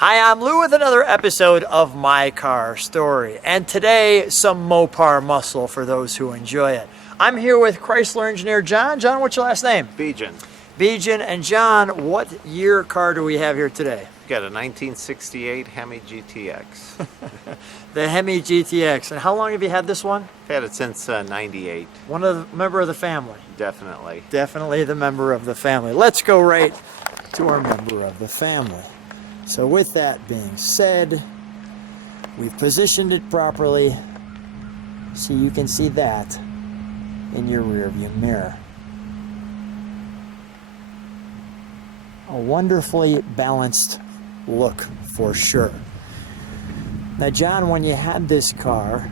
Hi, I'm Lou with another episode of My Car Story, and today some Mopar muscle for those who enjoy it. I'm here with Chrysler engineer John. John, what's your last name? Begian. Begian. And John, what year car do we have here today? Got a 1968 Hemi GTX. The Hemi GTX. And how long have you had this one? Had it since 98. Member of the family. Definitely. Definitely the member of the family. Let's go right to our member of the family. So with that being said, we've positioned it properly so you can see that in your rearview mirror. A wonderfully balanced look for sure. Now John, when you had this car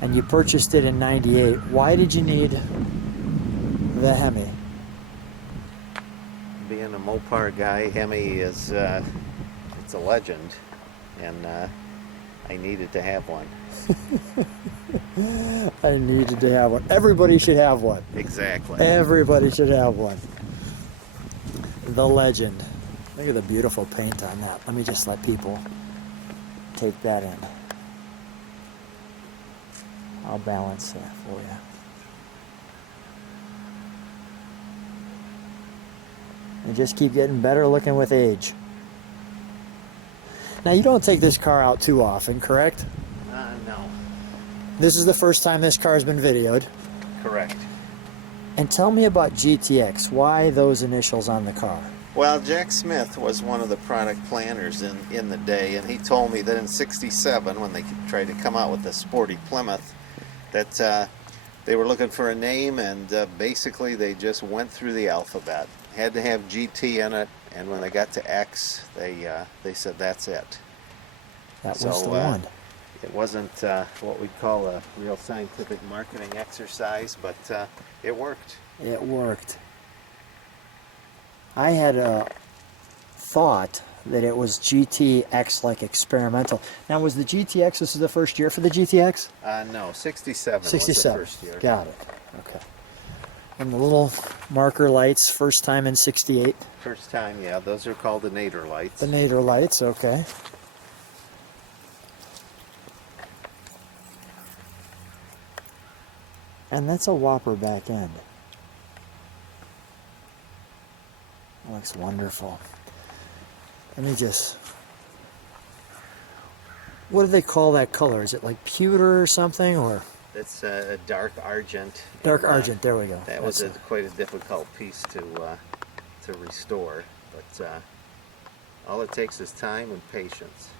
and you purchased it in '98, why did you need the Hemi? Being a Mopar guy, Hemi is it's a legend, and I needed to have one. I needed to have one. Everybody should have one. Exactly. Everybody should have one. The legend. Look at the beautiful paint on that. Let me just let people take that in. I'll balance that for you. And just keep getting better looking with age. Now you don't take this car out too often, correct? No. This is the first time this car has been videoed. Correct. And tell me about GTX. Why those initials on the car? Well, Jack Smith was one of the product planners in the day, and he told me that in '67, when they tried to come out with the sporty Plymouth, that they were looking for a name, and basically they just went through the alphabet. Had to have GT in it, and when they got to X, they said that's it. That was the one. It wasn't what we'd call a real scientific marketing exercise, but it worked. It worked. I had a thought that it was GTX, like experimental. Now, was the GTX, this is the first year for the GTX? No, 67 67. was the first year. Got it. Okay. And the little marker lights, first time in '68. First time, yeah. Those are called the nadir lights. The nadir lights, okay. And that's a whopper back end. Looks wonderful. Let me just... What do they call that color? Is it like pewter or something, or...? It's a dark argent. Dark argent, there we go. That was quite a difficult piece to restore, but all it takes is time and patience.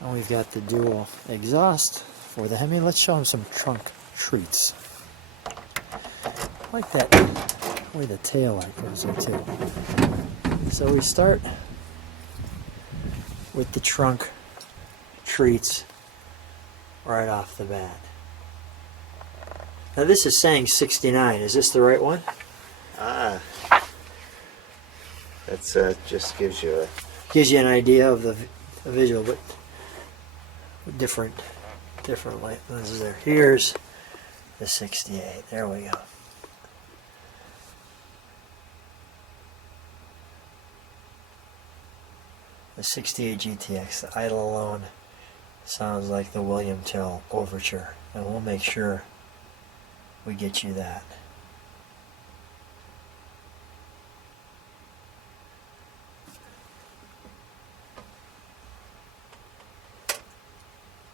And we've got the dual exhaust for the Hemi. Let's show them some trunk treats. I like that way the tail light goes there too. So we start with the trunk treats right off the bat. Now this is saying 69. Is this the right one? That's just gives you an idea of the visual, but different light lenses there. Here's the 68. There we go. The 68 GTX, the idle alone sounds like the William Tell Overture, and we'll make sure we get you that.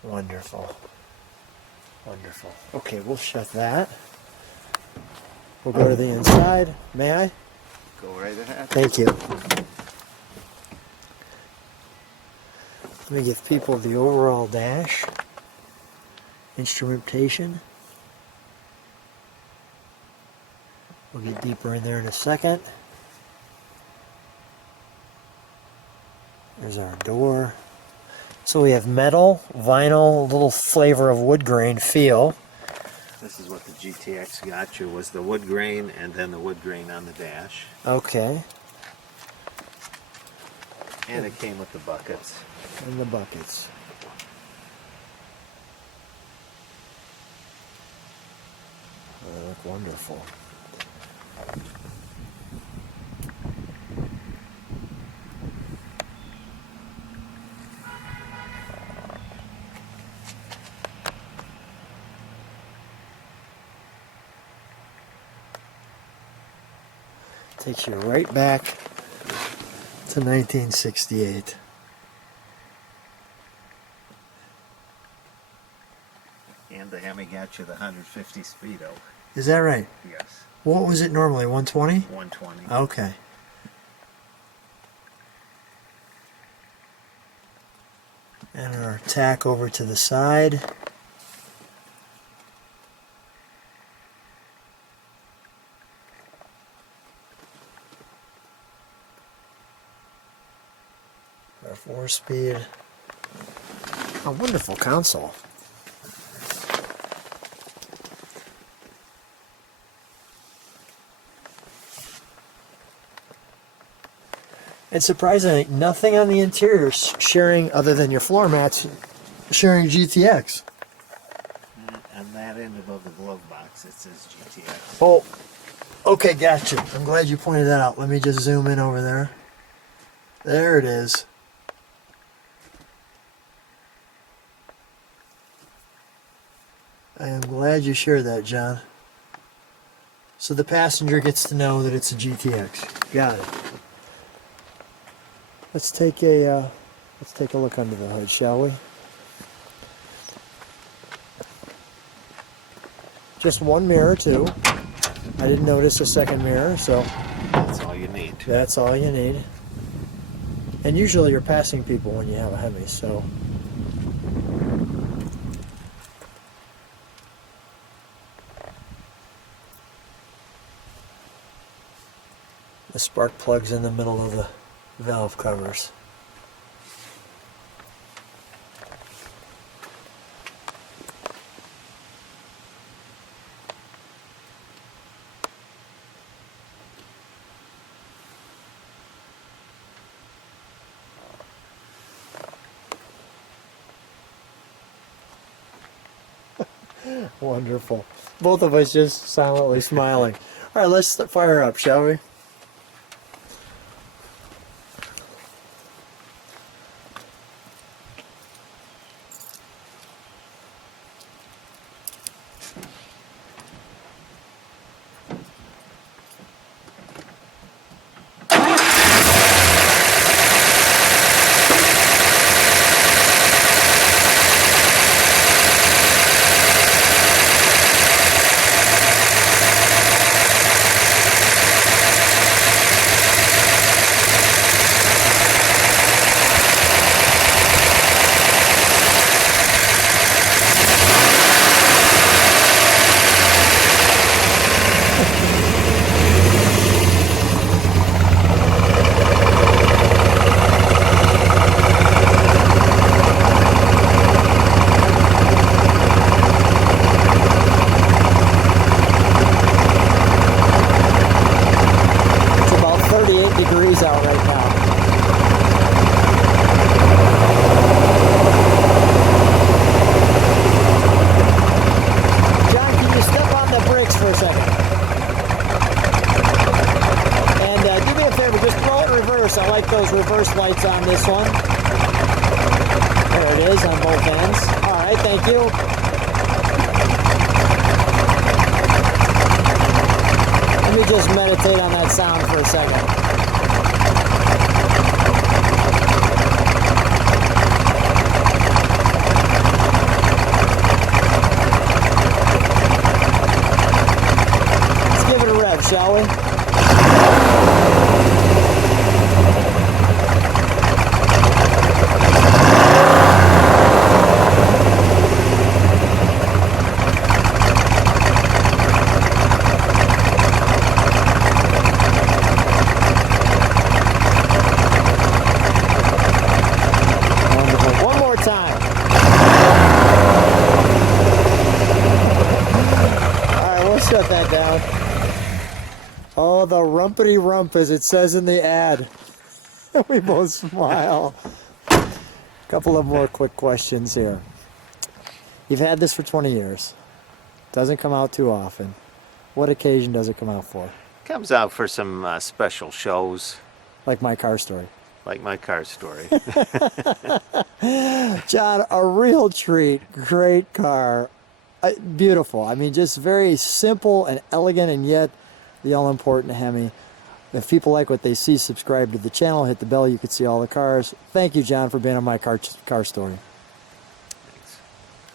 Wonderful. Wonderful. Okay, we'll shut that. We'll go to the inside. May I? go right ahead. Thank you. Let me give people the overall dash. Instrumentation. We'll get deeper in there in a second. There's our door. So we have metal, vinyl, a little flavor of wood grain feel. This is what the GTX got you, was the wood grain and then the wood grain on the dash. Okay. And it came with the buckets. And the buckets. They look wonderful. Takes you right back to 1968. And the Hemi got you the 150 Speedo. Is that right? Yes. What was it normally, 120? 120. Okay. And our tack over to the side. Our 4-speed. A wonderful console. It's surprising, nothing on the interior sharing, other than your floor mats, sharing GTX. On that end above the glove box, it says GTX. Oh, okay, gotcha. I'm glad you pointed that out. Let me just zoom in over there. There it is. I am glad you shared that, John. So the passenger gets to know that it's a GTX. Got it. Let's take a look under the hood, shall we? Just one mirror, too. I didn't notice a second mirror, so That's all you need. that's all you need. And usually you're passing people when you have a Hemi, so. The spark plug's in the middle of the valve covers. Wonderful. Both of us just silently smiling. All right, let's fire up, shall we? Out right now. John, can you step on the brakes for a second? And do me a favor, just throw it reverse. I like those reverse lights on this one. There it is on both ends. All right, thank you. Let me just meditate on that sound for a second. Shall we? Wonderful. One more time. All right, we'll shut that down. Oh, the rumpity rump, as it says in the ad. We both smile. A couple of more quick questions here. You've had this for 20 years. Doesn't come out too often. What occasion does it come out for? Comes out for some special shows. Like my car story. Like my car story. John, a real treat. Great car. Beautiful. I mean, just very simple and elegant, and yet the all-important Hemi. If people like what they see, subscribe to the channel, hit the bell, you can see all the cars. Thank you, John, for being on my car story.